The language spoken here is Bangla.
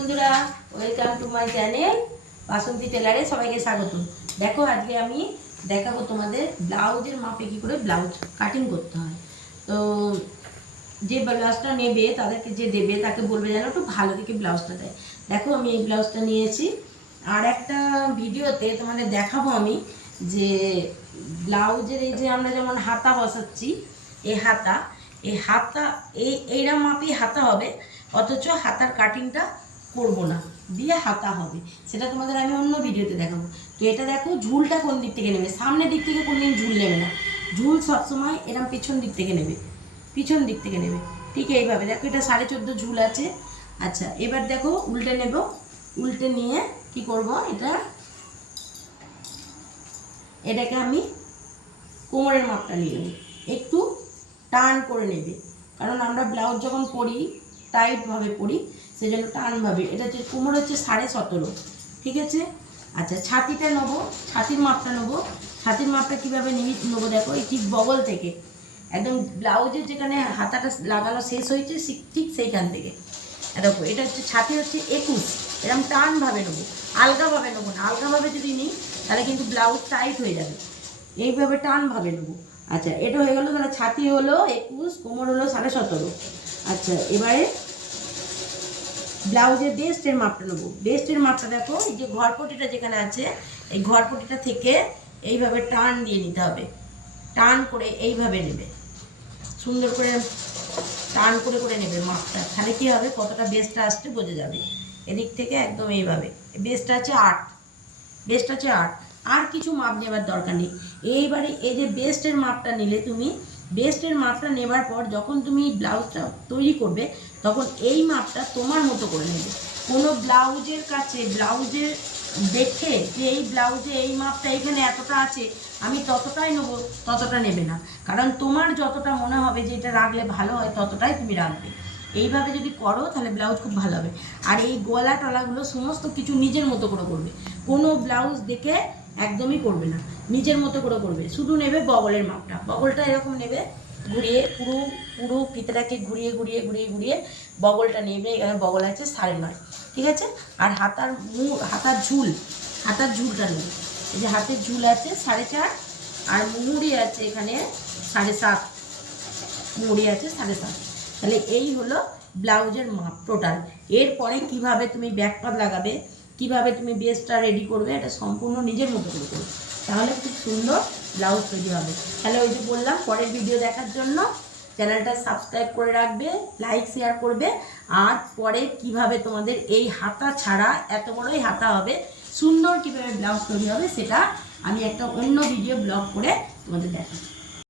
বন্ধুরা welcome to my channel Basanti টেলারে সবাইকে স্বাগত দেখো, আজকে আমি দেখাবো তোমাদের ব্লাউজের মাপে কি করে ব্লাউজ কাটিং করতে হয়। তো যে ব্লাউজটা নেবে, তাদেরকে যে দেবে, তাকে বলবে যেন একটু ভালো দেখে ব্লাউজটা দেয়। দেখো, আমি এই ব্লাউজটা নিয়েছি। আর একটা ভিডিওতে তোমাদের দেখাবো আমি যে ব্লাউজের এই যে আমরা যেমন হাতা বসাচ্ছি, এই হাতা এই হাতা, এই এইরকম মাপেই হাতা হবে, অথচ হাতার কাটিংটা করব না। দিয়ে হাতা হবে। সেটা তোমাদের আমি অন্য ভিডিওতে দেখাবো। তো এটা দেখো, ঝুলটা কোন দিক থেকে নেবে? সামনের দিক থেকে কোনদিন ঝুল নেবে না। ঝুল সবসময় এরম পিছন দিক থেকে নেবে। পিছন দিক থেকে নেবে। ঠিক এইভাবে। দেখো, এটা সাড়ে চোদ্দ ঝুল আছে। আচ্ছা এবার দেখো, উল্টে নেব। উল্টে নিয়ে কি করব? এটা, এটাকে আমি কোমরের মাপটা নিয়ে নেব। একটু টান করে নেবে। কারণ আমরা ব্লাউজ যখন পরি টাইটভাবে পরি সেই জন্য টানভাবে। এটা হচ্ছে কোমর হচ্ছে সাড়ে সতেরো, ঠিক আছে? আচ্ছা ছাতিটা নেব, ছাতির মাপটা নেব। ছাতির মাপটা কীভাবে নিবি নেব দেখো, এই ঠিক বগল থেকে। একদম ব্লাউজের যেখানে হাতাটা লাগানো শেষ হয়েছে ঠিক সেইখান থেকে। দেখো, এটা হচ্ছে, ছাতি হচ্ছে একুশ। এরকম টানভাবে নেব, আলগাভাবে নেব না। আলগাভাবে যদি নিই, তাহলে কিন্তু ব্লাউজ টাইট হয়ে যাবে। এইভাবে টানভাবে নেব। আচ্ছা এটা হয়ে গেলো, তাহলে ছাতি হলো একুশ, কোমর হলো সাড়ে সতেরো। আচ্ছা এবারে ব্লাউজের বেস্টের মাপটা নেব। বেস্টের মাপটা দেখো, এই যে ঘরপটিটা যেখানে আছে, এই ঘরপটিটা থেকে এইভাবে টান দিয়ে নিতে হবে। টান করে এইভাবে নেবে। সুন্দর করে টান করে করে নেবে মাপটা। তাহলে কী হবে? কতটা বেস্টটা আসছে বোঝা যাবে। এদিক থেকে একদম এইভাবে। বেস্টটা আছে আট। বেস্ট আছে আট। আর কিছু মাপ নেবার দরকার নেই। এইবারে এই যে বেস্টের মাপটা নিলে তুমি বেস্টের মাপটা নেবার পর যখন তুমি ব্লাউজটা তৈরি করবে, তখন এই মাপটা তোমার মতো করে নেবে। কোনো ব্লাউজের কাছে, ব্লাউজের দেখে যে এই ব্লাউজে এই মাপটা এখানে এতটা আছে, আমি ততটাই নেব, ততটা নেবে না। কারণ তোমার যতটা মনে হবে যে এটা রাখলে ভালো হয়, ততটাই তুমি রাখবে। এইভাবে যদি করো, তাহলে ব্লাউজ খুব ভালো হবে। আর এই গলা টলাগুলো সমস্ত কিছু নিজের মতো করে করবে। কোনো ব্লাউজ দেখে একদমই করবে না। নিজের মতো করে করবে। শুধু নেবে বগলের মাপটা। বগলটা এরকম নেবে, ঘুরিয়ে পুরো পুরো ফিতেটাকে ঘুরিয়ে ঘুরিয়ে ঘুরিয়ে ঘুরিয়ে বগলটা নেবে। এখানে বগল আছে, সাড়ে নয়। ঠিক আছে? আর হাতার মু, হাতার ঝুল, হাতার ঝুলটা নেবে। এই যে হাতের ঝুল আছে, সাড়ে চার। আর মুড়ি আছে এখানে সাড়ে সাত। মুড়ি আছে সাড়ে সাত। তাহলে এই হলো ব্লাউজের মাপ টোটাল এরপরে কীভাবে তুমি ব্যাক পাত লাগাবে? কীভাবে তুমি বেসটা রেডি করবে, এটা সম্পূর্ণ নিজের মতো করে করবে। তাহলে খুব সুন্দর ব্লাউজ তৈরি হবে। তাহলে ওই যে বললাম, পরের ভিডিও দেখার জন্য চ্যানেলটা সাবস্ক্রাইব করে রাখবে লাইক শেয়ার করবে। আর পরে কীভাবে তোমাদের এই হাতা ছাড়া এত বড়ই হাতা হবে, সুন্দর কীভাবে ব্লাউজ তৈরি হবে, সেটা আমি একটা অন্য ভিডিও ব্লগ করে তোমাদের দেখাবো